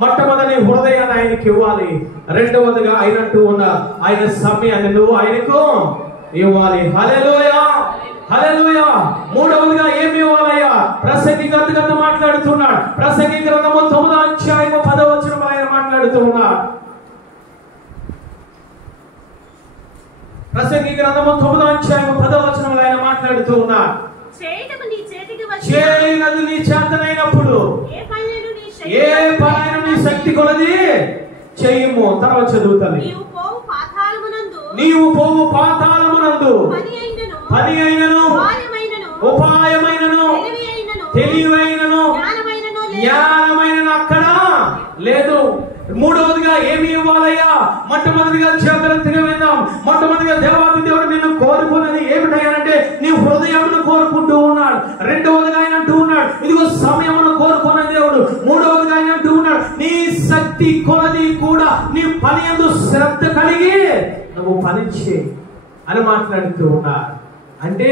మొట్టమొదటి హృదయాన్ని ఆయనకి ఇవ్వాలి. రెండవదిగా అయినట్టు ఉన్న ఆయన సమయాన్ని నువ్వు ఆయనకు ఇవ్వాలి. హల్లెలూయా, హల్లెలూయా. మూడవదిగా ఏమి ఇవ్వాలయ్యా? ప్రసంగి గ్రంథం మాట్లాడుతున్నాడు. ప్రసంగి గ్రంథము 9వ అధ్యాయము 10వ వచనం ఆయన మాట్లాడుతూ ఉన్నాడు. ప్రసంగి గ్రంథము 9వ అధ్యాయము 10వ వచనం ఆయన మాట్లాడుతూ ఉన్నాడు. చేయనది నీ చేతనైనప్పుడు ఏ పనిని నీ శక్తి కొలది చెయ్యము. తర్వాత చదువుతాను. నీవు పోవు పాతాళమునందు పని అయినను ఉపాయమైనను తెలివైనను జ్ఞానమైనను అక్కడ లేదు. మూడవదిగా ఏమి ఇవ్వాలయ్యా? మొట్టమొదటిగా జాగ్రత్తగా విందాం. మొట్టమొదటిగా దేవాది దేవుడు నిన్ను కోరుకున్నది ఏమిటంటే నీ హృదయమును కోరుకుంటూ ఉన్నాడు. రెండవదిగా ఆయన అంటూ ఉన్నాడు, ఇదిగో సమయమును కోరుకున్న దేవుడు. మూడవదిగా ఆయన అంటూ ఉన్నాడు, నీ శక్తి కొలది కూడా నీ పని యందు శ్రద్ధ కలిగి నువ్వు పని చేయి అని మాట్లాడుతూ ఉన్నాడు. అంటే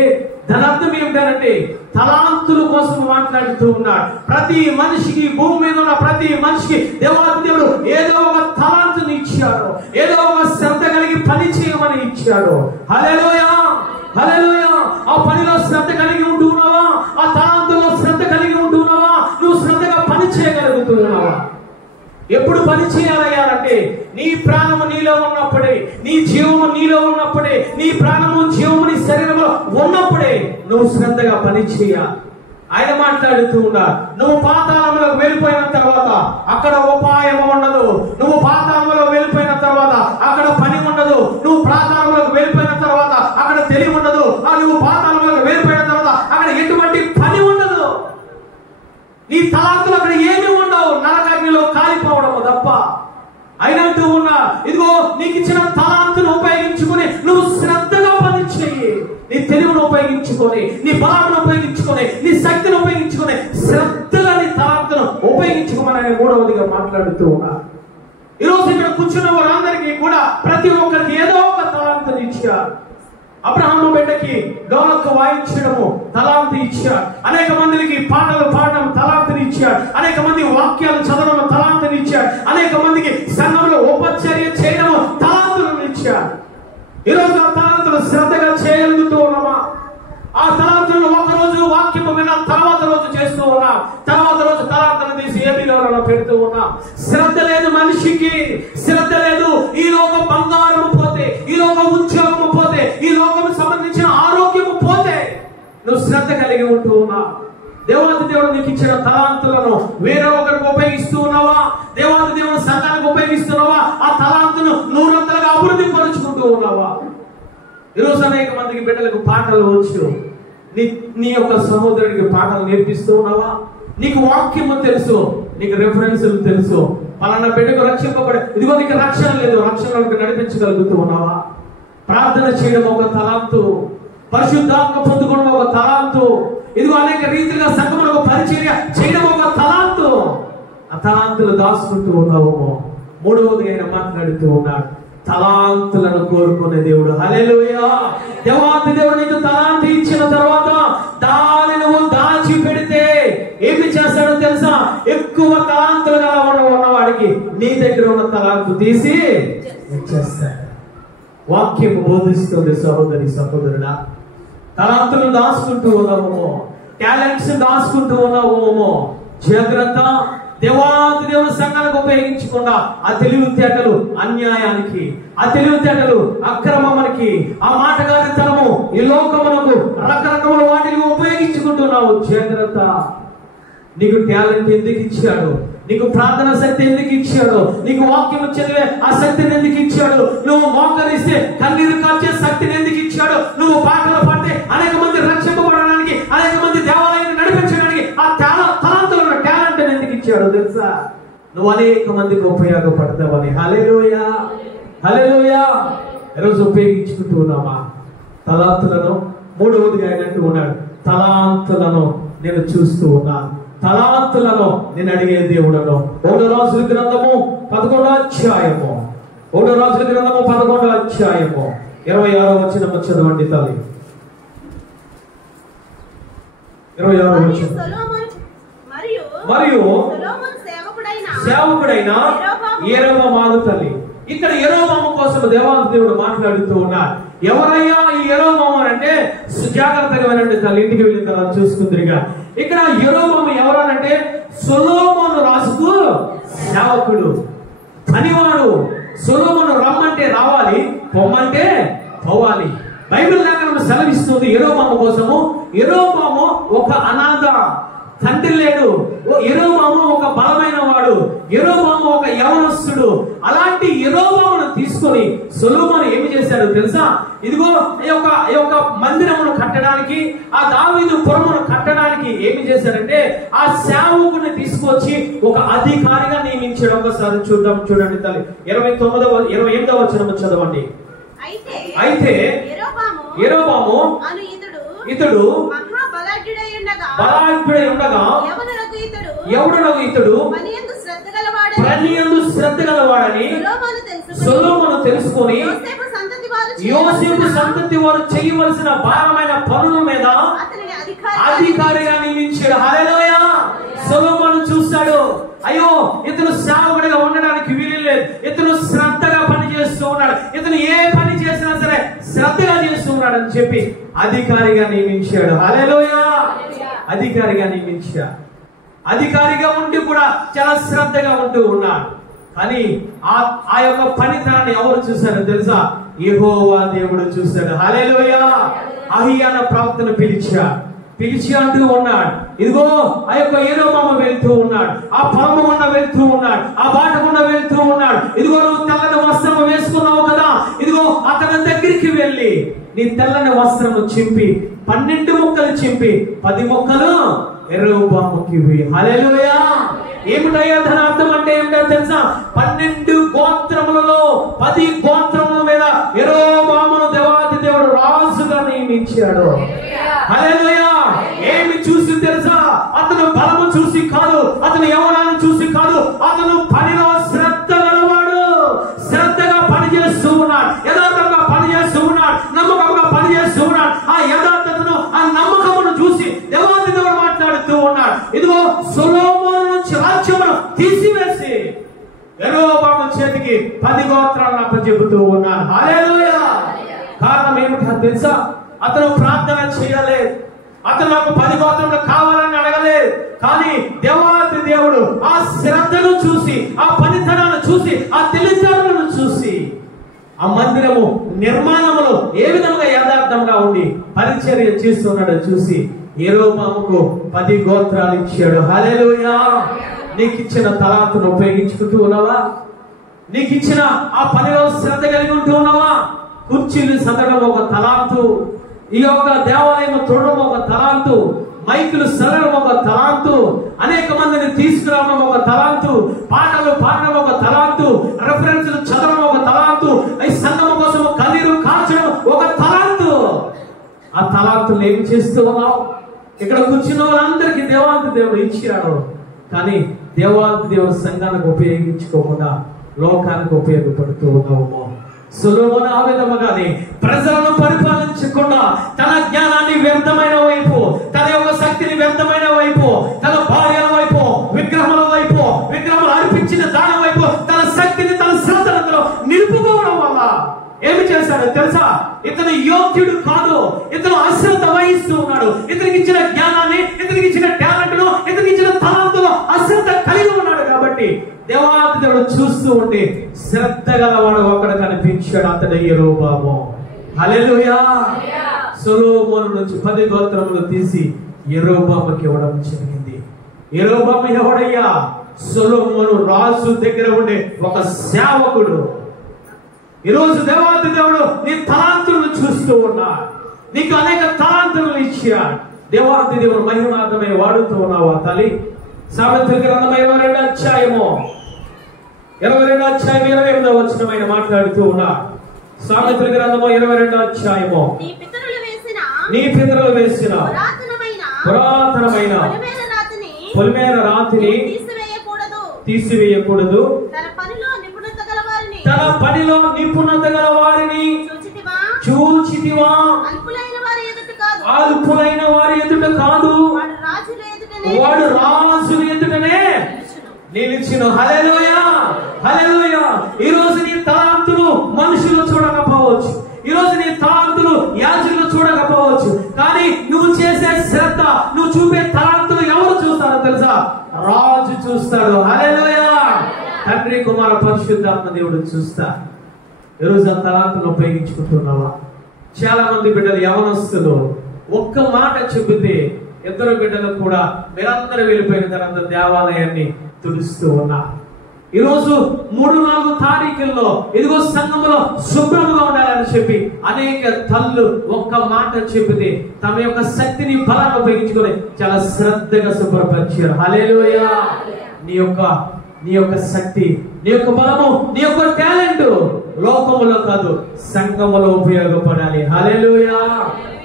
దాని అర్థం ఏమిటంటే తలాంతుల కోసం మాట్లాడుతూ ఉన్నాడు. ప్రతి మనిషికి, భూమి మీద ఉన్న ప్రతి మనిషికి దేవాది దేవుడు ఏదో ఒక తలాంతుని ఇచ్చాడు, ఏదో ఒక శ్రద్ధ కలిగి పని చేయమని ఇచ్చాడు. హల్లెలూయా, హల్లెలూయా. ఆ పనిలో శ్రద్ధ కలిగి ఉంటున్నావా? ఆ తలాంతులో శ్రద్ధ కలిగి ఉంటున్నావా? నువ్వు శ్రద్ధగా పని చేయగలుగుతున్నావా? ఎప్పుడు పని చేయాలయ్యారంటే నీ ప్రాణము నీలో ఉన్నప్పుడే, నీ జీవము నీలో ఉన్నప్పుడే, నీ ప్రాణము జీవము నీ శరీరంలో ఉన్నప్పుడే నువ్వు శ్రద్ధగా పని చేయాలి. ఆయన మాట్లాడుతూ ఉన్నాడు, నువ్వు పాతాళంలోకి వెళ్ళిపోయిన తర్వాత అక్కడ ఉపాయము ఉండదు. నువ్వు పాతాళంలో వెళ్ళిపోయిన తర్వాత అక్కడ పని ఉండదు. నువ్వు పాతాళంలోకి వెళ్ళిపోయిన తర్వాత అక్కడ తెలివి ఉండదు. నువ్వు పాతాళంలోకి వెళ్ళిపోయిన తర్వాత అక్కడ ఎటువంటి పని ఉండదు. నీ తలాంతులు అక్కడ ఏమి ఉండవు, నరకాగ్నిలో కాలిపోవడము తప్ప. అయినట్టు ఉన్నా ఇదిగో నీకు ఇచ్చిన తలాంతును ఉపయోగించుకుని నువ్వు శ్రద్ధగా పని చెయ్యి. నీ తెలివిని ఉపయోగించుకొని, నీ బలాన్ని ఉపయోగించుకొని, నీ శక్తిని ఉపయోగించుకొని శ్రద్ధగా నీ తలాంతును ఉపయోగించుకోమని ఆయన మూడవదిగా మాట్లాడుతూ ఉన్నా. ఈరోజు ఇక్కడ కూర్చున్న వారందరికీ కూడా ప్రతి ఒక్కరికి ఏదో ఒక తలాంతుని ఇచ్చారు. అబ్రహాము బిడ్డకి డోలకు వాయించడము తలాంతు ఇచ్చాడు. అనేక మందికి పాటలు పాడడం తలాంతుని ఇచ్చాడు. అనేక మంది వాక్యాలు చదవడం తలాంతుని ఇచ్చాడు. అనేక మందికి సంఘంలో ఉపచర్య చేయడము తలాంతులను ఇచ్చాడు. ఈరోజు ఆ తలాంతులు శ్రద్ధగా చేయగలుగుతూ ఉన్నామా? ఆ తలాంతులను ఒక రోజు వాక్యము విన్న తర్వాత రోజు చేస్తూ ఉన్నాం, తర్వాత రోజు తలాంతులను తీసి ఏబీలో పెడుతూ ఉన్నాం. శ్రద్ధ లేదు మనిషికి, శ్రద్ధ లేదు. ఈ లోకం బంగారము పోతే, ఈ లోకం ఉద్యోగము పోతే, ఈ లోకం సంబంధించిన ఆరోగ్యము పోతే నువ్వు శ్రద్ధ కలిగి ఉంటూ ఉన్నావు. దేవాది దేవుడు నీకు ఇచ్చిన తలాంతులను వేరే ఒకరికి ఉపయోగిస్తూ ఉన్నావా? దేవాది దేవుడు సంఘానికి ఉపయోగిస్తున్నావా? ఆ తలాంతును నూరంతలుగా అభివృద్ధి పరుచుకుంటూ ఉన్నావా? ఈరోజు అనేక మందికి బిడ్డలకు పాటలు వచ్చు. నీ యొక్క సహోదరుడికి పాటలు నేర్పిస్తూ ఉన్నావా? నీకు వాక్యము తెలుసు, నీకు రెఫరెన్సులు తెలుసు. పలానా బిడ్డకు రక్షింపబడే, ఇదిగో నీకు రక్షణ లేదు, రక్షణలకు నడిపించగలుగుతూ ఉన్నావా? ప్రార్థన చేయడం ఒక తలాంతు, పరిశుద్ధాత్మ పొందుకోవడం ఒక తలాంతు, ఇదిగో అనేక రీతిగా సంఘములకు పరిచర్య చేయడం ఒక తలాంతు. ఆ తలాంతులు దాచుకుంటూ ఉన్నావేమో. మూడవది ఆయన మాట్లాడుతూ ఉన్నాడు, తలాంతులను కోరుకునే దేవుడు. హల్లెలూయా. దేవాది దేవుడు నీకు తలాంతు ఇచ్చిన తర్వాత దాన్ని నువ్వు దాచి పెడితే ఏమి చేస్తాడో తెలుసా? ఎక్కువ తలాంతులుగా ఉన్నవాడికి నీ దగ్గర ఉన్న తలాంతు తీసి ఇచ్చేస్తాడు. వాక్యం బోధిస్తుంది సహోదరి సహోదరుడా. తలాంతులు దాచుకుంటూ ఉన్నావేమో, టాలెంట్స్ దాచుకుంటూ ఉన్నావేమో. జాగ్రత్త. దేవాది దేవుడు సంఘానికి ఉపయోగించకుండా ఆ తెలివితేటలు అన్యాయానికి, ఆ తెలివితేటలు అక్రమానికి, ఆ మాటగారితనము ఈ లోకమునకు రకరకాల వాటిని ఉపయోగించుకుంటున్నావు. జాగ్రత్త. నీకు టాలెంట్ ఎందుకు ఇచ్చాడు? నీకు ప్రార్థన శక్తి ఎందుకు ఇచ్చాడు? నీకు వాక్యం చదివే ఆ శక్తిని ఎందుకు ఇచ్చాడు? నువ్వు మోకరిస్తే కన్నీరు కాచే శక్తిని ఎందుకు ఇచ్చాడు? నువ్వు పాటలు పాడితే అనేక మంది రక్షింపబడడానికి, అనేక మంది దేవాలయాన్ని నడిపించడానికి ఆ తలాంతులను టాలెంట్ ఎందుకు ఇచ్చాడు తెలుసా? నువ్వు అనేక మందికి ఉపయోగపడతావని. హల్లెలూయా, హల్లెలూయా. ఈరోజు ఉపయోగించుకుంటూ ఉన్నామా తలాంతులను? మూడవదిగా అయినట్టు ఉన్నాడు, తలాంతులను నేను చూస్తూ ఉన్నాను, తలాంతులను నేను అడిగే దేవుడను. 1 రాజుల గ్రంథము 11వ అధ్యాయము, 1 రాజుల గ్రంథము 11వ అధ్యాయము 26వ వచనం చదవండి తల్లి. 26వ వచనం. మరియు సేవకుడైన యెరొబాము తల్లి. ఇక్కడ యెరొబాము కోసం దేవాది దేవుడు మాట్లాడుతూ ఉన్నారు. ఎవరయ్యా ఈ యెరొబాము అంటే జాగ్రత్తగా వినండి తల్లి, ఇంటికి వెళ్ళిన తర్వాత చూసుకుందిగా. ఇక్కడ యెరొబాము ఎవరనంటే సొలొమోను రాజుకు సేవకుడు, పనివాడు. సొలొమోను రమ్మంటే రావాలి, పొమ్మంటే పోవాలి. బైబిల్ లేఖనం సెలవిస్తుంది యెరొబాము కోసము. యెరొబాము ఒక అనాథ, తండ్రి లేడు. యెరొబాము ఒక బలమైన వాడు, యెరొబాము ఒక యవనస్తుడు. అలాంటి యెరొబామును తీసుకొని సొలొమోను ఏమి చేశాడో తెలుసా? ఇదిగో ఈ యొక్క మందిరమును కట్టడానికి, ఆ దావీదు పురమును కట్టడానికి ఏమి చేశారంటే ఆ సేవకుని తీసుకొచ్చి ఒక అధికారిగా నియమించడం. ఒకసారి చూడండి తల్లి, 28వ వచనం చదవండి. అయితే యెరొబాము ఇతడు బలాఢ్యుడై ఉండగా ఎవడునగు ఇతడు పనియందు శ్రద్ధ గలవాడని సొలొమోను తెలుసుకొని యోసేపు సంతతి వారు చేయవలసిన భారమైన పనుల మీద అధికారిగా నియమించాడు. హల్లెలూయా! సొలొమోను చూశాడు, అయ్యో ఇతను సేవకుడిగా ఉండడానికి వీలు లేదు, ఇతను శ్రద్ధగా పని చేస్తూ ఉన్నాడు, ఇతను ఏ పని చేసినా సరే శ్రద్ధగా చేస్తూ ఉన్నాడు అని చెప్పి అధికారిగా నియమించాడు. హల్లెలూయా! అధికారిగా నియమించాడు. అధికారిగా ఉండి కూడా చాలా శ్రద్ధగా ఉంటూ ఉన్నాడు. కానీ ఆ యొక్క పనితనాన్ని ఎవరు చూశారో తెలుసా? యెహోవా దేవుడు చూశాడు. హల్లెలూయా! అహియా అన్న ప్రవక్తను పిలిచి అంటూ ఉన్నాడు, ఇదిగో ఆ యొక్క యెరొబాము వెళ్తూ ఉన్నాడు, ఆ పొలము గుండా వెళ్తూ ఉన్నాడు, ఆ బాట గుండా వెళ్తూ ఉన్నాడు. ఇదిగో నువ్వు తెల్లని వస్త్రము వేసుకున్నావు కదా, ఇదిగో అతని దగ్గరికి వెళ్ళి నీ తెల్లని వస్త్రము చింపి 12 ముక్కలు చింపి 10 ముక్కలు యెరొబాముకి ఇవ్వు. హల్లెలూయా! ఏమిటయ్యా దాని అర్థం అంటే ఏమిటో తెలుసా? 12 గోత్రములలో 10 గోత్రముల మీద యెరొబామును దేవాది దేవుడు రాజుగా నియమించాడు. హల్లెలూయా! ఏమి చూసి తెలుసా? అతను బలము చూసి కాదు, అతను యవ్వనాన్ని చూసి కాదు, అతను పనిలో శ్రద్ధ గలవాడు. శ్రద్ధగా పనిచేస్తూ ఉన్నాడు, యథార్థంగా పనిచేస్తూ ఉన్నాడు, నమ్మకంగా పనిచేస్తూ ఉన్నాడు. ఆ యథార్థతను, ఆ నమ్మకమును చూసి దేవాది దేవుడు మాట్లాడుతూ ఉన్నాడు. ఇదిగో సొలొమోను నుంచి రాజ్యమును తీసివేసి యెరొబాము చేతికి 10 గోత్రాలను అప్పచెబుతూ ఉన్నాడు. హల్లెలూయా! కారణం ఏమిటో తెలుసా? అతను ప్రార్థన చేయలేదు, అతను నాకు 10 గోత్రములు కావాలని అడగలేదు. కానీ దేవాది దేవుడు ఆ శ్రద్ధను చూసి, ఆ పనితనాన్ని చూసి, ఆ తెలివితేటలను చూసి, ఆ మందిరము నిర్మాణములో ఏ విధంగా యథార్థంగా ఉండి పరిచర్య చేస్తున్నాడో చూసి యెరొబాముకు 10 గోత్రాలు ఇచ్చాడు. హల్లెలూయా! నీకు ఇచ్చిన తలాంతును ఉపయోగించుకుంటూ ఉన్నావా? నీకు ఇచ్చిన ఆ పనిలో శ్రద్ధ కలిగి ఉంటూ ఉన్నావా? కుర్చీలు సదడం ఒక తలాంతు, ఈ యొక్క దేవాలయం చూడడం ఒక తలాంతు, మైకులు సరడం ఒక తలాంతు, అనేక మందిని తీసుకురావడం ఒక తలాంతు, పాటలు పాడడం ఒక తలాంతు, రెఫరెన్స్లు చదవడం ఒక తలాంతు, ఈ సంఘము కోసం కన్నీరు కార్చడం ఒక తలాంతు. ఆ తలాంతులు ఏమి చేస్తూ ఉన్నావు? ఇక్కడ కూర్చున్న వాళ్ళందరికీ దేవాది దేవుడు ఇచ్చాడు. కానీ దేవాది దేవుడు సంఘానికి ఉపయోగించుకోకుండా లోకానికి ఉపయోగపడుతూ ఉన్నావు. సొలొమోను ఆ విధముగానే ప్రజలను పరిపాలించకుండా తన జ్ఞానాన్ని వ్యర్థమైన వైపు, తన యొక్క శక్తిని వ్యర్థమైన వైపు, తన భార్యల వైపు, విగ్రహముల వైపు, విగ్రహములు అర్పించిన దాని వైపు తన శక్తిని, తన శ్రద్ధను నిలుపుకోవడం వల్ల ఏమి చేశాడో తెలుసా? ఇతను యోగ్యుడు కాదు, ఇతను అశ్రద్ధ వహిస్తూ ఉన్నాడు. ఇతనికి ఇచ్చిన జ్ఞానాన్ని, ఇతనికి ఇచ్చిన టాలెంట్ను, ఇతనికి ఇచ్చిన తలాంతును అశ్రద్ధ కలిగి ఉన్నాడు. కాబట్టి దేవాది దేవుడు చూస్తూ ఉంటే శ్రద్ధ గలవాడు ఒకడు కనిపించాడు, అతడు యెరొబాము. హల్లెలూయా! సొలొమోను నుంచి 10 గోత్రములు తీసి యెరొబాముకి ఇవ్వడం జరిగింది. యెరొబాము ఎవడయ్యా? సొలొమోను రాజు దగ్గర ఉండే ఒక సేవకుడు. ఈరోజు దేవాది దేవుడు నీ తలాంతులను చూస్తూ ఉన్నాడు, నీకు అనేక తలాంతులను ఇచ్చాడు. దేవాది దేవుడు మహిమార్థమై వాడుతూ ఉన్నావా తల్లి? సామెతల గ్రంథం 22వ అధ్యాయము 28వ వచనం మాట్లాడుతూ ఉన్నా. సామెతల గ్రంథము 22వ అధ్యాయము నీ పితరులు వేసిన పురాతనమైన పొలిమేర రాతిని తీసివేయకూడదు, తన పనిలో నిపుణత గల వారిని చూచితివా? అల్పులైన వారి ఎదుట కాదు, వాడు రాజుల ఎదుటనే నేను ఇచ్చిన. హల్లెలూయా, హల్లెలూయా. ఈ రోజు నీ తలాంతులు మనుషులు చూడకపోవచ్చు, ఈ రోజు నీ తలాంతులు యాజకులు చూడకపోవచ్చు, కానీ నువ్వు చేసే శ్రద్ధ, నువ్వు చూపే తలాంతులు ఎవరు చూస్తారో తెలుసా? రాజు చూస్తాడు. హల్లెలూయా. తండ్రి, కుమార, పరిశుద్ధాత్మ దేవుడు చూస్తారు. ఈరోజు ఆ తలాంతులు ఉపయోగించుకుంటున్నావా? చాలా మంది బిడ్డలు, యవనస్తులు ఒక్క మాట చెబితే ఇద్దరు బిడ్డలు కూడా మీరందరూ వెళ్ళిపోయిన తర్వాత దేవాలయాన్ని తుడుస్తూ ఉన్నారు. ఈరోజు 3-4 తారీఖుల్లో ఇదిగో సంఘంలో శుభ్రంగా ఉండాలని చెప్పి అనేక తల్లు ఒక్క మాట చెప్పితే తమ యొక్క శక్తిని, బలాన్ని ఉపయోగించుకొని చాలా శ్రద్ధగా శుభ్రపరిచారు. హల్లెలూయా. నీ యొక్క శక్తి, నీ యొక్క బలము, నీ యొక్క టాలెంట్ లోకములో కాదు సంఘములో ఉపయోగపడాలి. హల్లెలూయా.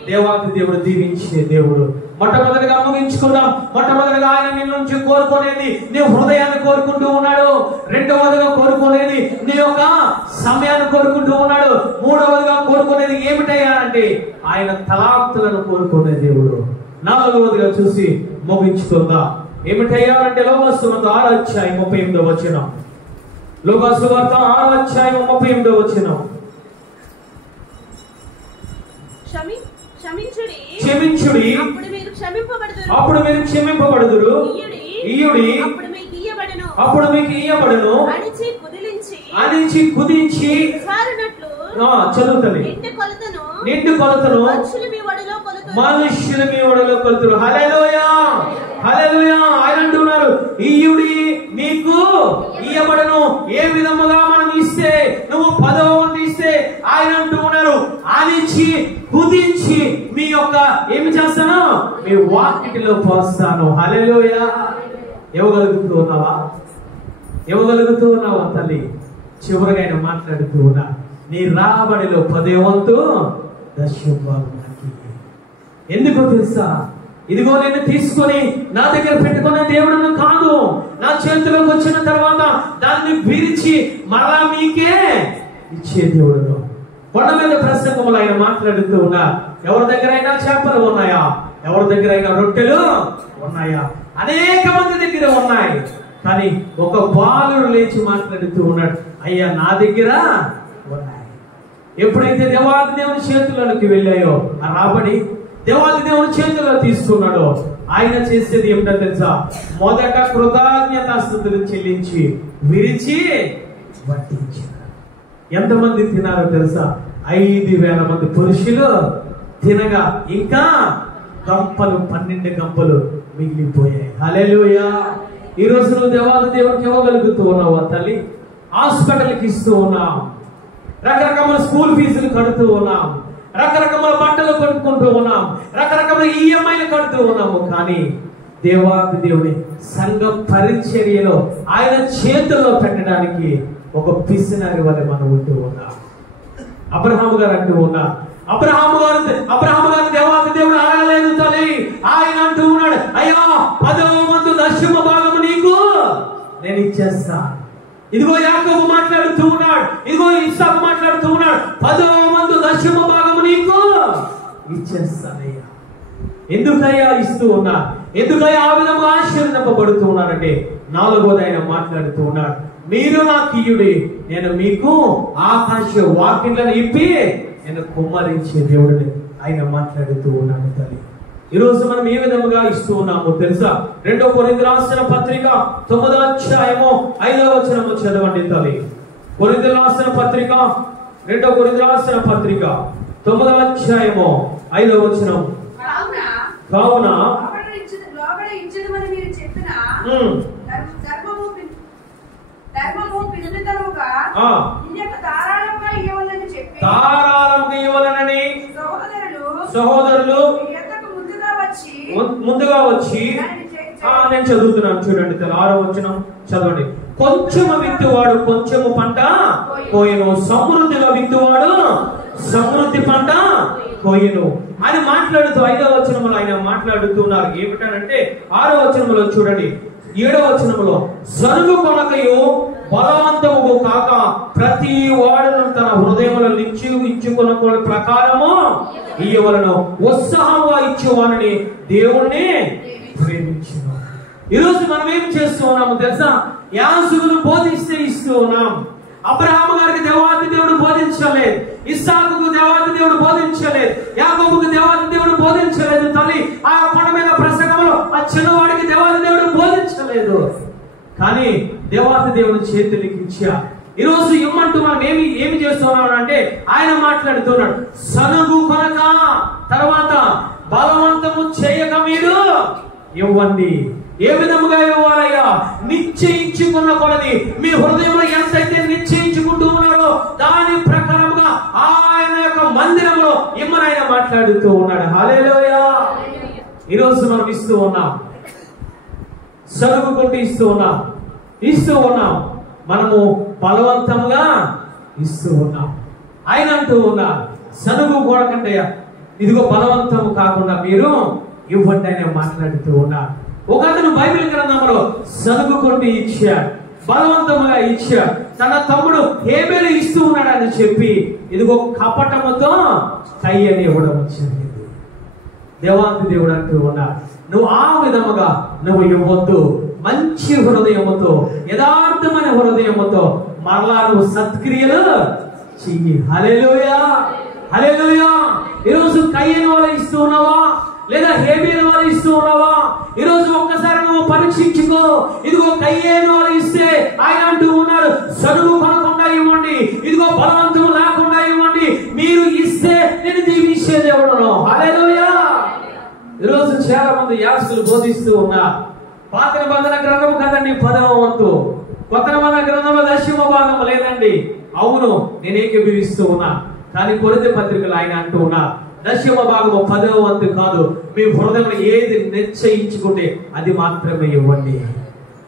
దేవాది దేవుడు దీవించే దేవుడు. మొట్టమొదటిగా ముగించుకుందాం. మొట్టమొదటిగా ఆయన నీ నుంచి కోరుకునేది నీ హృదయాన్ని కోరుకుంటూ ఉన్నాడు. రెండవదిగా కోరుకునేది నీ యొక్క సమయాన్ని కోరుకుంటూ ఉన్నాడు. మూడవదిగా కోరుకునేది ఏమిటయ్యా అంటే ఆయన తలాంతులను కోరుకునే దేవుడు. నాలుగవదిగా చూసి ముగించుకుందాం. ఏమిటయ్యా అంటే లోకాసువార్త 6:38. లోకాసువార్త 6:38. క్షమించుడి, అప్పుడు మీరు క్షమింపబడుదురు. ఇయ్యుడి, అప్పుడు మీకు ఇయ్యబడును. అణిచి కుదించి చదువుతుంది. నిండు కొలతను మనుషులు మీ ఒడిలో కొలుతురు. హల్లెలూయా, హల్లెలూయా. ఆయన అంటున్నారు, ఇయ్యుడి, మీకు ఇయ్యబడును. ఏ విధముగా మనం ఇస్తే, నువ్వు 10వ వంతు ఇస్తే ఆయన అంటూ ఉన్నారు, అణిచి కుదించి మీ యొక్క ఏమి చేస్తాను, మీ వాకిటిలో పోస్తాను. హల్లెలూయా. ఇవ్వగలుగుతూ ఉన్నావా? ఇవ్వగలుగుతూ ఉన్నావా తల్లి? చివరిగా ఆయన మాట్లాడుతూ ఉన్నా, నీ రాబడిలో 10వ వంతు దశభాగం. ఎందుకో తెలుసా? ఇదిగో నేను తీసుకొని నా దగ్గర పెట్టుకునే దేవుడును కాదు, నా చేతిలోకి వచ్చిన తర్వాత దాన్ని విరిచి మరలా మీకే ఇచ్చే దేవుడు. కొండ మీద ప్రసంగంలో ఆయన మాట్లాడుతూ ఉన్నా, ఎవరి దగ్గర అయినా చేపలు ఉన్నాయా? ఎవరి దగ్గర అయినా రొట్టెలు ఉన్నాయా? అనేక మంది దగ్గర ఉన్నాయి, కానీ ఒక బాలుడు లేచి మాట్లాడుతూ ఉన్నాడు, అయ్యా నా దగ్గర ఉన్నాయి. ఎప్పుడైతే దేవాది దేవుని చేతుల్లోకి వెళ్ళాయో ఆ రాబడి దేవాది దేవుని చేతుల్లో తీసుకున్నాడో ఆయన చేసేది ఏమిటో తెలుసా? మొదట కృతజ్ఞతాస్తుతులు చెల్లించి విరిచి వడ్డించారు. ఎంతమంది తినారో తెలుసా? 5,000 మంది పురుషులు తినగా ఇంకా గంపలు 12 గంపలు మిగిలిపోయాయి. హల్లెలూయా. ఈ రోజు నువ్వు దేవాది దేవునికి ఇవ్వగలుగుతూ ఉన్నావా తల్లి? హాస్పిటల్కి ఇస్తూ ఉన్నాం, రకరకాల స్కూల్ ఫీజులు కడుతూ ఉన్నాం, రకరకాల బట్టలు కొనుక్కుంటూ ఉన్నాం, రకరకాల ఈఎంఐలు కడుతూ ఉన్నాము, కానీ దేవాది దేవుని సంఘ పరిచర్యలో ఆయన చేతుల్లో పెట్టడానికి ఒక పిసినారి వల్ల మనం ఉంటూ ఉన్నాం. అబ్రహాము గారు అంటూ ఉన్నా, అబ్రహాము గారు దేవాది దేవుడు అడగలేదు తల్లి. ఆయన అంటూ ఉన్నాడు, అయ్యా 10వ వంతు దశమ భాగము నీకు నేను ఇచ్చేస్తా. ఇదిగో యాకోబు మాట్లాడుతూ ఉన్నాడు, ఇదిగో ఇస్సాకు మాట్లాడుతూ ఉన్నాడు, 10వ వంతు దశమ భాగము నీకు ఇచ్చేస్తానయ్యా. ఎందుకయ్యా ఇస్తూ ఉన్నా? ఎందుకయ్యా ఆ విధంగా ఆశీర్వదింపబడుతూ ఉన్నారంటే, 4వది ఆయన మాట్లాడుతూ ఉన్నాడు, మీరు నాకు ఇయ్యుడి, నేను మీకు ఆకాశ వాకిట్లను ఇప్పి నేను కుమ్మరించే దేవుడిని ఆయన మాట్లాడుతూ ఉన్నాడు తల్లి. ఈరోజు మనం ఏ విధముగా ఇస్తూ ఉన్నామో తెలుసా? 2 కొరింథీయులకు రాసిన పత్రిక 9వ అధ్యాయము 5వ వచనము చదవండి తల్లి. కొరింథీయులకు రాసిన పత్రిక 2 కొరింథీయులకు రాసిన పత్రిక 9వ అధ్యాయము 5వ వచనం. కావున ధారాళంగా ఇవ్వాలని సహోదరులు ముందుగా వచ్చి నేను చదువుతున్నాను చూడండి, 6వ వచనం చదవండి. కొంచెము విత్తువాడు కొంచెము పంట కోయను, సమృద్ధిగా విత్తువాడు సమృద్ధి పంట కోయను అని మాట్లాడుతూ 5వ వచనంలో ఆయన మాట్లాడుతున్నారు. ఏమిటంటే 6వ వచనంలో చూడండి, 7వ వచనంలో, సరుగు కొనకయు బలవంతము కాక ప్రతి వాడును తన హృదయములో ఇచ్చుకున్న ప్రకారము ఇయ్యవలను, ఉత్సాహంగా ఇచ్చేవానని దేవుణ్ణి ప్రేమించును. ఈరోజు మనం ఏం చేస్తూ ఉన్నాము తెలుసా? యాజకులు బోధిస్తే ఇస్తూ ఉన్నాం. అబ్రహాము గారికి దేవాది దేవుడు బోధించలేదు, ఇస్సాకుకు దేవాది దేవుడు బోధించలేదు, యాకోబుకు దేవాది దేవుడు బోధించలేదు. తల్లి ఆ కొండ మీద ప్రసంగంలో ఆ చిన్నవాడికి దేవాది దేవుడు బోధించలేదు. కానీ దేవాది దేవుడు చేతులకి ఇచ్చా. ఈరోజు ఇమ్మంటూ మనం ఏమి చేస్తున్నాం అంటే ఆయన మాట్లాడుతున్నాడు, సనుగు కొనక, తర్వాత బలవంతము చేయక మీరు ఇవ్వండి. ఏ విధముగా ఇవ్వాలయ్యా? నిశ్చయించుకున్న కొలది, మీ హృదయంలో ఎంతైతే నిశ్చయించుకుంటూ ఉన్నారో దాని ప్రకారముగా ఆయన యొక్క మందిరంలో ఇమ్మని ఆయన మాట్లాడుతూ ఉన్నాడు. హల్లెలూయా. ఈరోజు మనం ఇస్తూ ఉన్నాం, సరుకు ఇస్తూ ఉన్నాం, మనము బలవంతంగా ఇస్తూ ఉన్నాం. ఆయన అంటూ ఉన్నారు, సనుగు కూడకంటే ఇదిగో బలవంతం కాకుండా మీరు ఇవ్వండి ఆయన మాట్లాడుతూ ఉన్నారు. ఒక అతను బైబిల్ గ్రంథంలో సనుగు కొట్టి ఇచ్చాడు, బలవంతంగా ఇచ్చాడు. తన తమ్ముడు హేబేలు ఇస్తూ ఉన్నాడని చెప్పి ఇదిగో కపటముతో కయ్యని ఇవ్వడం వచ్చింది. దేవాది దేవుడు అంటూ ఉన్నాడు, నువ్వు ఆ విధముగా నువ్వు ఇవ్వద్దు. మంచి హృదయముతో, యథార్థమైన హృదయముతో మరలా నువ్వు సత్క్రియలు చెయ్యి. హల్లెలూయా, హల్లెలూయా. ఈరోజు కయ్యని వాళ్ళు ఇస్తూ ఉన్నావా, లేదా హేబేలు వాళ్ళు ఇస్తూ ఉన్నావా? ఈరోజు ఒక్కసారి నువ్వు పరీక్షించుకో. ఇదిగో కయ్యేను వాళ్ళు ఇస్తే ఆయన అంటూ ఉన్నారు, సరుగు కొనకుండా ఇవ్వండి, ఇదిగో బలవంతం లేకుండా ఇవ్వండి. మీరు ఇస్తే నేను దీవించే దేవుడును. హల్లెలూయా. ఈరోజు చాలా మంది యాజకులు బోధిస్తూ ఉన్నారు, పాత నిబంధన గ్రంథం కదండి 10వ వంతు, కొత్త నిబంధన గ్రంథంలో 10వ భాగం లేదండి. అవును, నేను ఏకీభవిస్తూ ఉన్నా. కానీ కొరింథీ పత్రికలు ఆయన అంటూ ఉన్నా 10వ భాగము 10వ వంతు కాదు, మీ హృదయంలో ఏది నిశ్చయించుకుంటే అది మాత్రమే ఇవ్వండి.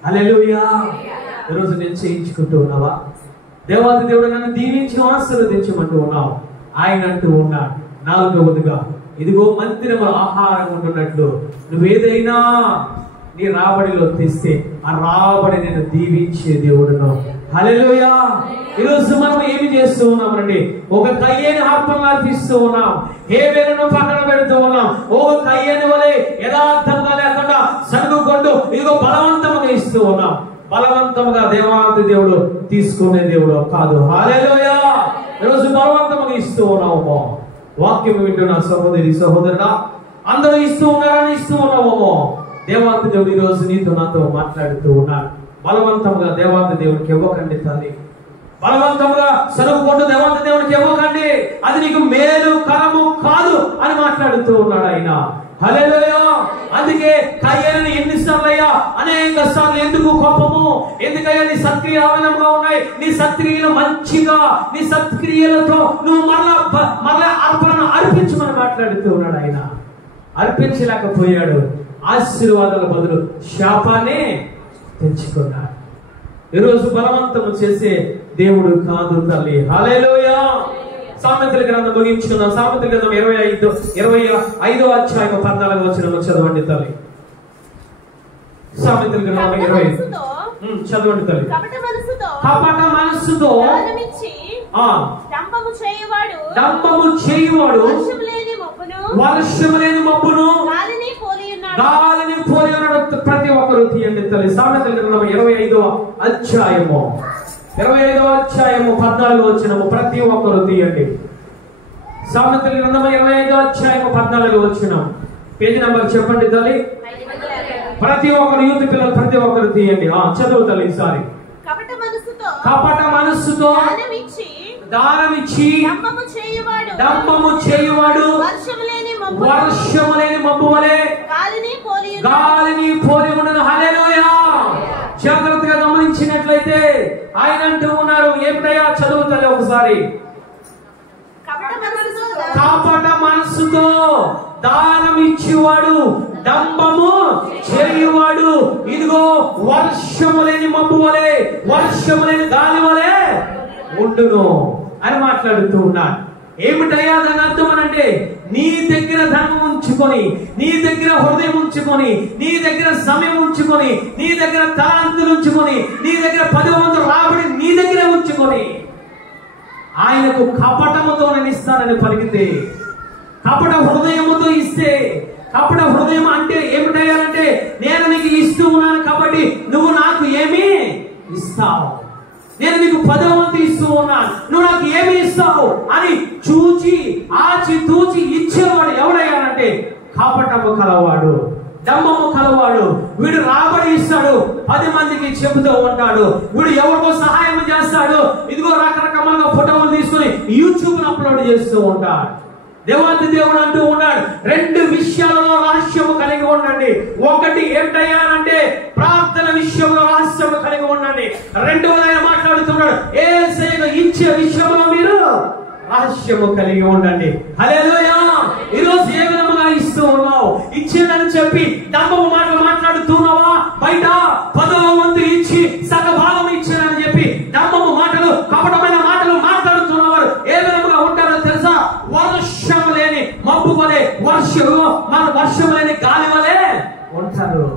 హల్లెలూయా. ఈరోజు నిశ్చయించుకుంటూ ఉన్నావా? దేవాది దేవుడు నన్ను దీవించి ఆశీర్వదించమంటూ ఉన్నావు. ఆయన అంటూ ఉన్నాడు, 4వదిగా ఇదిగో మందిరములో ఆహారం ఉంటున్నట్లు నువ్వేదైనా నీ రాబడిలో తెస్తే ఆ రాబడి నేను దీవించే దేవుడును. హల్లెలూయా. ఈరోజు మనం ఏమి చేస్తూ ఉన్నామండి? ఒక కయ్యేని అర్పణగా అర్పిస్తూ ఉన్నాం, హేబేలును పక్కన పెడుతూ ఉన్నాం. ఒక కయ్యేని వలె యథార్థంగా లేకుండా సనుగుకొంటూ ఇదిగో బలవంతంగా ఇస్తూ ఉన్నాం. బలవంతంగా దేవాది దేవుడు తీసుకునే దేవుడు కాదు. హల్లెలూయా. ఈరోజు బలవంతంగా ఇస్తూ ఉన్నాము. వాక్యం వింటున్న సహోదరి సహోదరుడా, అందరూ ఇస్తూ ఉన్నారని ఇస్తూ ఉన్నాము. దేవాది దేవుడు ఈ రోజు నీతో నాతో మాట్లాడుతూ ఉన్నాడు. బలవంతంగా దేవాది దేవుడికి ఇవ్వకండి తల్లి, బలవంతంగా సరుకుకొంటూ దేవాది దేవుడికి ఇవ్వకండి, అది నీకు మేలు కరము కాదు అని మాట్లాడుతూ ఉన్నాడు ఆయన. హల్లెలూయా. అందుకే కయ్యేను ఎన్నిసార్లు అయ్యా, అనేక సార్లు ఎందుకు కోపము? ఎందుకయ్యా నీ సత్క్రియలు ఆనందంగా ఉన్నాయి, నీ సత్క్రియలు మంచిగా, నీ సత్క్రియలతో నువ్వు మరలా అర్పణను అర్పించమని మాట్లాడుతూ ఉన్నాడు ఆయన. అర్పించలేకపోయాడు, ఆశీర్వాదాల బదులు శాపాన్ని తెచ్చుకున్నాడు. ఈరోజు బలవంతము చేసే దేవుడు కాదు తల్లి. హల్లెలూయా. సామెతల గ్రంథం ముగించుకుందాం. సామెతల గ్రంథం 25వ అధ్యాయం 14వ వచనం చదవండి తల్లి. సామెతల గ్రంథం 25 చదవండి తల్లి. కపట మనస్సుతో డంబము చేయువాడు వర్షము లేని మబ్బును గాలిని పోలి ఉన్నాడు. ప్రతి ఒక్కరు తీయండి తల్లి. సామెతల గ్రంథం 25వ అధ్యాయము 14వ వచనము ప్రతి ఒక్కరు తీయండి. సామెతల గ్రంథం 25వ అధ్యాయము 14వ వచనం. పేజీ నంబర్ చెప్పండి తల్లి. ప్రతి ఒక్కరు, యూత్ పిల్లలు ప్రతి ఒక్కరు తీయండి. చదువు తల్లి ఈసారి. కపట మనస్సుతో దానమిచ్చి డంబము చేయువాడు వర్షము లేని మబ్బు వలె గాలిని పోలి ఉండను. హల్లెలూయా. జాగ్రత్తగా గమనించినట్లయితే ఆయన అంటూ ఉన్నారు, ఏమిటయ్యా? చదువుతాలే ఒకసారి. కపట మనస్సుతో దానం ఇచ్చేవాడు డంబము చేయువాడు ఇదిగో వర్షము లేని మబ్బు వలె, వర్షము లేని గాలి వలె ఉండును అని మాట్లాడుతూ ఉన్నాడు. ఏమిటయ్యా దాని అర్థం అనంటే, నీ దగ్గర ధనం ఉంచుకొని, నీ దగ్గర హృదయం ఉంచుకొని, నీ దగ్గర సమయం ఉంచుకొని, నీ దగ్గర తాళంతులు ఉంచుకొని, నీ దగ్గర 10 వంతులు రాబడి నీ దగ్గర ఉంచుకొని ఆయనకు కపటముతో నేను ఇస్తానని పలికితే, కపట హృదయముతో ఇస్తే, కపట హృదయం అంటే ఏమిటయ్యాలంటే, నేను నీకు ఇస్తూ ఉన్నాను కాబట్టి నువ్వు నాకు ఏమీ ఇస్తావు? నేను నీకు 10వ వంతు ఇస్తూ ఉన్నాను, నువ్వు నాకు ఏమి ఇస్తావు అని చూచి ఆచి తూచి ఇచ్చేవాడు ఎవడయ్యానంటే కాపటము కలవాడు, డంబము కలవాడు. వీడు రాబడి ఇస్తాడు, 10 మందికి చెబుతూ ఉంటాడు. వీడు ఎవరికో సహాయం చేస్తాడు, ఇదిగో రకరకాలుగా ఫోటోలు తీసుకుని యూట్యూబ్ అప్లోడ్ చేస్తూ ఉంటాడు. దేవాది దేవుడు అంటూ ఉన్నాడు, 2 విషయాలలో రహస్యము కలిగి ఉండండి. ఒకటి ఏంటయ్యానంటే ప్రార్థన విషయంలో రహస్యము కలిగి ఉండండి. రెండవది ఆయన మాట్లాడుతున్నాడు, యేసయ్య ఇచ్చే విషయంలో మీరు రహస్యము కలిగి ఉండండి. హల్లెలూయా. ఈరోజు ఏ విధముగా ఇస్తూ ఉన్నావు? ఇచ్చేదని చెప్పి డంబము మాటలు మాట్లాడుతున్నావా? బయట 10వ వంతు ఇచ్చి సగభాగం ఇచ్చేదని చెప్పి డంబము మాటలు, కపటమైన మాటలు మాట్లాడుతున్నవారు ఏ విధముగా ఉంటారో తెలుసా? వర్షం లేని మబ్బు వలె, వర్షం లేని గాలి వలె ఉంటారు.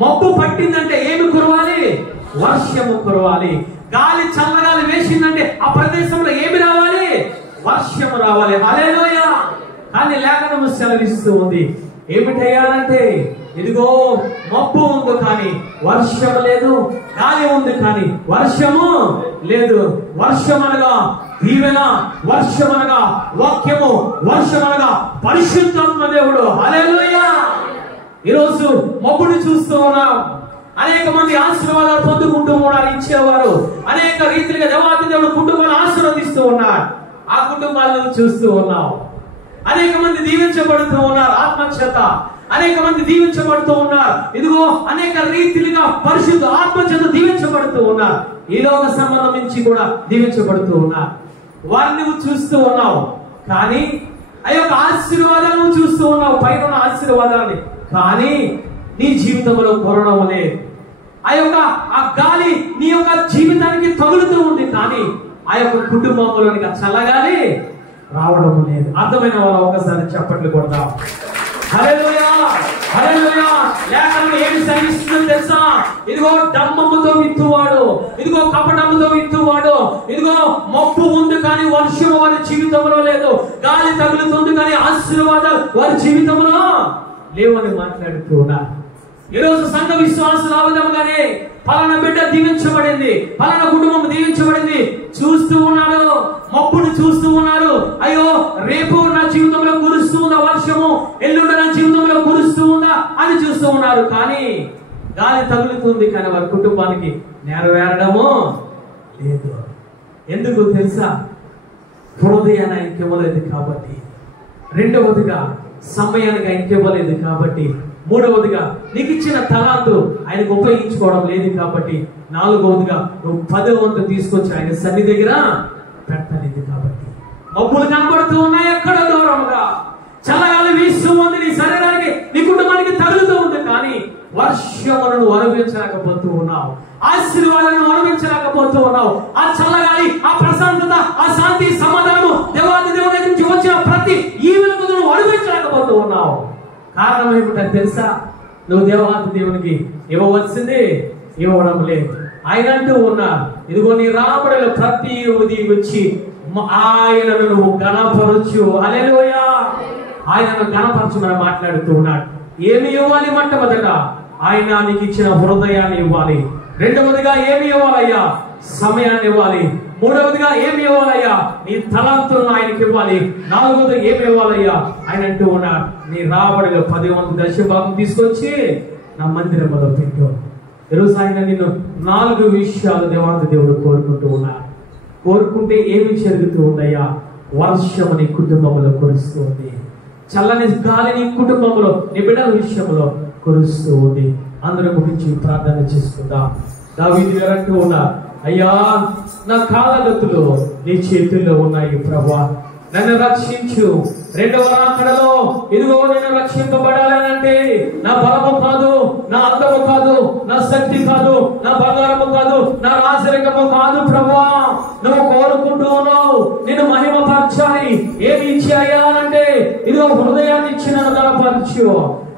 మబ్బు పట్టిందంటే ఏమి కురవాలి? వర్షము కురవాలి. గాలి చల్లగాలి వేసిందంటే ఆ ప్రదేశంలో ఏమి రావాలి? వర్షము రావాలి. హల్లెలూయా. కానీ లేఖనము సెలవిస్తూ ఉంది ఏమిటయ్యాలంటే, ఇదిగో మబ్బు ఉంది కానీ వర్షం లేదు, గాలి ఉంది కానీ వర్షము లేదు. వర్షమనగా దీవెన, వర్షమనగా వాక్యము, వర్షమనగా పరిశుద్ధాత్మ దేవుడు. హల్లెలూయా. ఈరోజు మబ్బుని చూస్తూ ఉన్నాం. అనేక మంది ఆశీర్వాదాలు పొందుకుంటూ ఉన్నారు, ఇచ్చేవారు. అనేక రీతిగా దేవాది దేవుడు కుటుంబాలను ఆశీర్వదిస్తూ ఉన్నారు. ఆ కుటుంబాలను చూస్తూ ఉన్నాం. అనేక మంది దీవించబడుతూ ఉన్నారు ఆత్మచేత. అనేక మంది దీవించబడుతూ ఉన్నారు. ఇదిగో అనేక రీతిలుగా పరిశుద్ధ ఆత్మచేత దీవించబడుతూ ఉన్నారు. ఈ లోక సంబంధం నుంచి కూడా దీవించబడుతూ ఉన్నారు. వారిని నువ్వు చూస్తూ ఉన్నావు, కానీ ఆ యొక్క ఆశీర్వాదాలను చూస్తూ ఉన్నావు, పైన ఆశీర్వాదాన్ని. కానీ నీ జీవితంలో కొరడం లేదు. ఆ గాలి నీ యొక్క జీవితానికి తగులుతూ ఉంది, కానీ ఆ యొక్క కుటుంబంలోనికి చల్లగాలి రావడం లేదు. అర్థమైన వాళ్ళు ఒకసారి చప్పట్లు కొడదాం. హల్లెలూయా, హల్లెలూయా. లేఖనం ఏమి సెలవిస్తుందో తెలుసా? ఇదిగో డంబముతో విత్తువాడు, ఇదిగో కపటముతో విత్తువాడు. ఇదిగో మబ్బు ఉంది కానీ వర్షం వారి జీవితంలో లేదు, గాలి తగులుతుంది కానీ ఆశీర్వాదాలు వారి జీవితంలో లేవని మాట్లాడుతూ ఉన్నారు. ఈరోజు సంఘ విశ్వాసులు ఆ విధంగానే పలానా బిడ్డ దీవించబడింది, పలానా కుటుంబం దీవించబడింది చూస్తూ ఉన్నాడు, మబ్బును చూస్తూ ఉన్నారు. అయ్యో రేపు నా జీవితంలో కురుస్తూ ఉందా వర్షము, ఎల్లుండి నా జీవితంలో కురుస్తూ ఉందా అని చూస్తూ ఉన్నారు. కానీ గాలి తగులుతుంది కానీ వారి కుటుంబానికి నెరవేరడము లేదు. ఎందుకు తెలుసా? హృదయాన్ని ఆయనకి ఇవ్వలేదు కాబట్టి. రెండవదిగా సమయానికి ఆయనకి ఇవ్వలేదు కాబట్టి. మూడవదిగా నీకు ఇచ్చిన తలాంతు ఆయనకు ఉపయోగించుకోవడం లేదు కాబట్టి. నాలుగవదిగా నువ్వు 10వ వంతు తీసుకొచ్చి ఆయన సన్ని దగ్గర పెట్టలేదు కాబట్టి. మబ్బులు కనబడుతూ ఉన్నాయి ఎక్కడ దూరంగా, చల్లగాలి వీస్తూ ఉంది, నీ శరీరానికి నీ కుటుంబానికి తగులుతూ ఉంది, కానీ వర్షములను అనుభవించలేకపోతూ ఉన్నావు, ఆశీర్వాదాలను అనుభవించలేకపోతూ ఉన్నావు. ఆ చల్లగాలి, ఆ ప్రశాంతత, ఆ శాంతి, సమాధానము దేవాది దేవుని దగ్గర నుంచి వచ్చిన ప్రతి ఈవెలకు నువ్వు అనుభవించలేకపోతూ ఉన్నావు. కారణం ఏమిటో తెలుసా? నువ్వు దేవాది దేవునికి ఇవ్వవలసింది ఇవ్వడం లేదు. ఆయన అంటూ ఉన్నారు, ఇదిగో నీ రాబడిలో ప్రతి ఉదయం వచ్చి ఆయనను నువ్వు గణపరచు. హల్లెలూయా. ఆయనను గణపరచుమని మాట్లాడుతూ ఉన్నాడు. ఏమి ఇవ్వాలి? మొట్టమొదట ఆయన నీకు ఇచ్చిన హృదయాన్ని ఇవ్వాలి. రెండవదిగా ఏమి ఇవ్వాలయ్యా? సమయాన్ని ఇవ్వాలి. మూడవదిగా ఏమి ఇవ్వాలయ్యా? నీ తలాంతులను ఆయనకి ఇవ్వాలి. నాలుగవది ఏమి ఇవ్వాలయ్యా? ఆయన అంటూ ఉన్నారు, నీ రాబడిలో 10వ వంతు దశభాగం తీసుకొచ్చి నా మందిరంలో పెట్టు. ఈరోజు ఆయన నిన్ను 4 విషయాలు దేవాది దేవుడు కోరుకుంటూ ఉన్నారు. కోరుకుంటే ఏమి జరుగుతూ ఉందయ్యా? వర్షము నీ కుటుంబంలో కురుస్తూ ఉంది, చల్లని గాలి నీ కుటుంబంలో నీ బిడ్డల విషయంలో కురుస్తూ ఉంది. అందరి గురించి ప్రార్థన చేసుకుందాం. దావీదు గారు అంటూ ఉన్నారు, అయ్యా నా కాళ్ళగతులు నీ చేతుల్లో ఉన్నాయి ప్రభువా, నన్ను రక్షించు. రెండవ రాకడలో ఇదిగో నేను రక్షింపబడాలనంటే నా బలము కాదు, నా అందము కాదు, నా శక్తి కాదు, నా బంగారము కాదు, నా రాజరికము కాదు ప్రభువా. నువ్వు కోరుకుంటూ ఉన్నావు నేను మహిమపరచాలి. ఏమి ఇచ్చాయా అంటే ఇదిగో హృదయాన్ని ఇచ్చి నన్ను గణపరచు.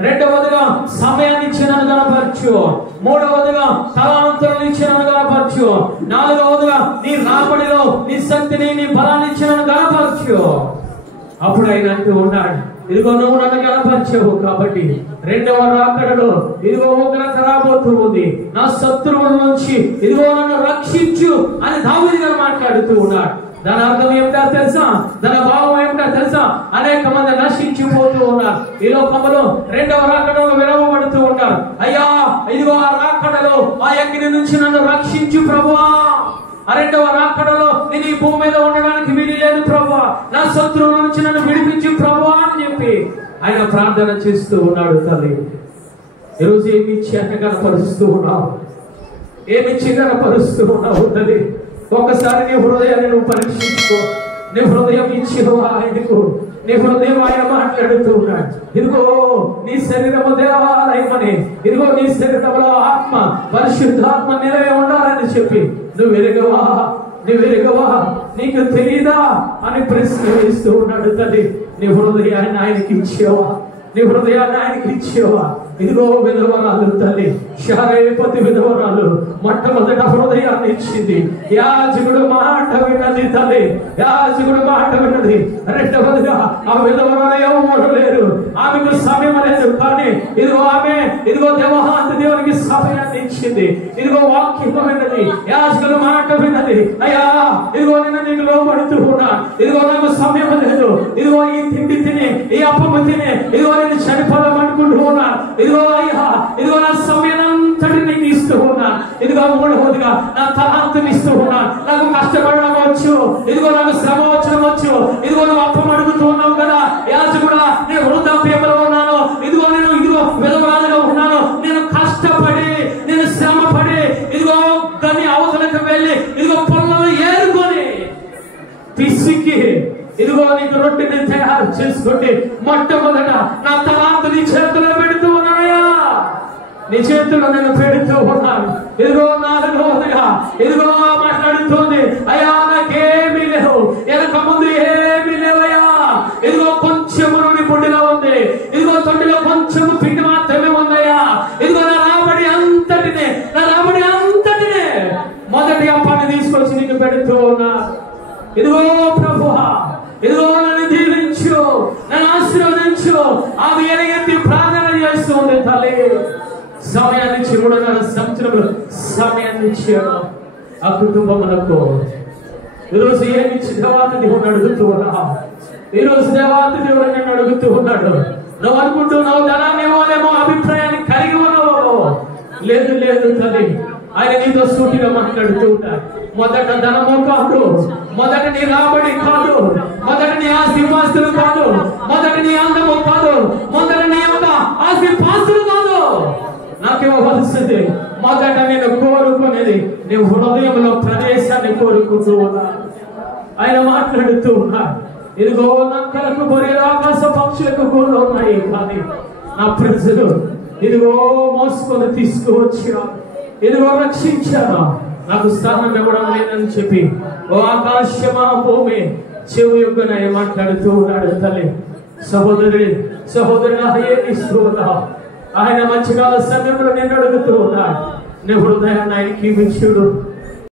రెండవదిగా సమయాన్ని ఇచ్చి నన్ను గణపరచు. మూడవదిగా తలాంతులను ఇచ్చి నన్ను గణపరచు. నాలుగవదిగా నీ రాబడిలో నీ శక్తిని నీ బలాన్ని ఇచ్చి నన్ను గణపరచు. అప్పుడు ఆయన అంటూ ఉన్నాడు, ఇదిగో నువ్వు నన్ను గణపరిచావు కాబట్టి రెండవ రాకడలో ఇదిగో ఉగ్రత రాబోతూ ఉంది, నా శత్రువుల నుంచి ఇదిగో నన్ను రక్షించు అని దావీదు గారు మాట్లాడుతూ ఉన్నాడు. దాని అర్థం ఏమిటో తెలుసా? దాని భావం ఏమిటో తెలుసా? అనేక మంది నశించిపోతూ ఉన్నారు. ఈ లోకంలో రెండవ రాకడలో విరవబడుతూ ఉంటారు. అయ్యా ఇదిగో ఆ రాకడలో ఆ అగ్ని నుంచి నన్ను రక్షించు ప్రభువా, ఆ రెండవ రాకడలో నేను ఈ భూమి మీద ఉండడానికి వీలు లేదు ప్రభువా, నా శత్రువుల నుంచి నన్ను విడిపించు ప్రభువా అని చెప్పి ఆయన ప్రార్థన చేస్తూ ఉన్నాడు. తల్లి ఈరోజు ఏమి ఇచ్చి ఆయన కనపరుస్తూ ఉన్నావు? ఏమిచ్చి కనపరుస్తూ ఉన్నావు? తల్లి ఒక్కసారి నీ హృదయాన్ని నువ్వు పరీక్షించుకో. నీ హృదయం ఇచ్చేవా ఆయనకు? నీ హృదయం ఆయన మాట్లాడుతూ ఉన్నాడు. ఇదిగో నీ శరీరము దేవాలయమని, ఇదిగో నీ శరీరంలో ఆత్మ పరిశుద్ధాత్మ నిలవే ఉండాలని చెప్పి నువ్వు ఎరగవా? నీకు తెలీదా అని ప్రశ్న వేస్తూ ఉన్నాడు. తల్లి నీ హృదయాన్ని ఆయనకి ఇచ్చేవా? నీ హృదయాన్ని ఆయనకి ఇచ్చేవా? ఇదిగో విధవరాలు తల్లి శారేపతి విధవరాలు మొట్టమొదట హృదయాన్ని ఇచ్చింది. యాజకుడు మాట విన్నది తల్లి, యాజకుడు మాట విన్నది. రెండవదిగా ఆ విధవరాలు ఎవరు లేరు, ఆమెకు సమయం లేదు. కానీ ఇదిగో దేవహాంతి దేవునికి సమయాన్ని ఇచ్చింది. ఇదిగో వాక్యం విన్నది, యాజకుడు మాట విన్నది. అయ్యా ఇదిగో నేను నీకు లోబడుతూ ఉన్నా, ఇదిగో నాకు సమయం లేదు, ఇదిగో ఈ తిండి తిని ఈ అప్పము తిని ఇదిగో నేను చనిపోదాం అనుకుంటూ ఉన్నా, ఇదిగో అయ్యా ఇదిగో నా సమయం అంతటి నీకు ఇస్తూ ఉన్నా, ఇదిగో మూడవదిగా నా తలాంతం ఇస్తూ ఉన్నా. నాకు కష్టపడడం వచ్చు, ఇదిగో నాకు శ్రమ వచ్చడం వచ్చు, ఇదిగో నువ్వు అప్పం అడుగుతూ ఉన్నావు కదా యాజకుడా, నేను వృద్ధాప్యంలో ఉన్నాను, ఇదిగో విధవరాలుగా ఉన్నాను, నేను కష్టపడి నేను శ్రమపడి ఇదిగో దాన్ని అవతలకు వెళ్ళి ఇదిగో పొలంలో ఏరుకొని పిసికి ఇదిగో నీకు రొట్టెని తయారు చేసుకుంటే మొట్టమొదట నా తలాంతు నీ చేతిలో పెడుతూ ఉన్నానయ్యా, నీ చేతిలో నేను పెడుతూ ఉన్నాను. ఇదిగో నాలుగవదిగా ఇదిగో మాట్లాడుతుంది, అయ్యా నాకేమీ లేవు, వెనక ముందు ఏమీ లేవయ్యా, ఇదిగో కొంచెము నుండి పుండిలో ఉంది, ఇదిగో తొండిలో కొంచెము పిండి మాత్రమే ఉందయ్యా, ఇదిగో నా రాబడి అంతటినే మొదటి అప్పాన్ని తీసుకొచ్చి నీకు పెడుతూ ఉన్నా. ఇదిగో ప్రభువా ఇదిగో నన్ను దీవించు, నన్ను ఆశీర్వదించు. ఆమె ఎలుగెత్తి ప్రార్థన చేస్తుంది. తల్లి సమయాన్ని ఇచ్చి 3.5 సంవత్సరములు సమయాన్ని ఇచ్చాను ఆ కుటుంబములకు. ఈరోజు ఏమిచ్చి దేవాతి దేవుడు అడుగుతూ ఉన్నావు? ఈరోజు దేవాతి దేవుడు నన్ను అడుగుతూ ఉన్నాడు. నువ్వు అనుకుంటున్నావు ధనాన్ని ఇవ్వలేమో అభిప్రాయాన్ని కలిగి ఉన్నావు. లేదు తల్లి, ఆయన నీతో సూటిగా మాట్లాడుతూ ఉంటాడు. మొదట ధనము కాదు, మొదట నీ రాబడి కాదు, మొదట నీ ఆస్తిపాస్తులు కాదు, మొదట నీ అందము కాదు, మొదట నీ యొక్క ఆస్తిపాస్తులు కాదు నాకివ్వవలసింది. మొదట నేను కోరుకునేది నీ హృదయంలో ప్రదేశాన్ని కోరుకుంటూ ఉన్నా. ఆయన మాట్లాడుతూ ఉన్నాడు. ఇదిగో నక్కలకు బొరియలు ఆకాశ పక్షులకు గూళ్ళు ఉన్నాయి, కానీ నా ప్రజలు ఇదిగో మోసుకొని తీసుకువచ్చా, ఇదిగో రక్షించాను, నాకు స్థానం ఇవ్వడం లేదని చెప్పి ఓ ఆకాశమా భూమి చెవి యొక్కన మాట్లాడుతూ ఉన్నాడు. తల్లి సహోదరుడు ఏమిస్తూ ఉన్నావు? ఆయన మంచిగా సమయంలో నేను అడుగుతూ ఉన్నాడు. నీ హృదయాన్ని ఆయనకి ఇచ్చుడు.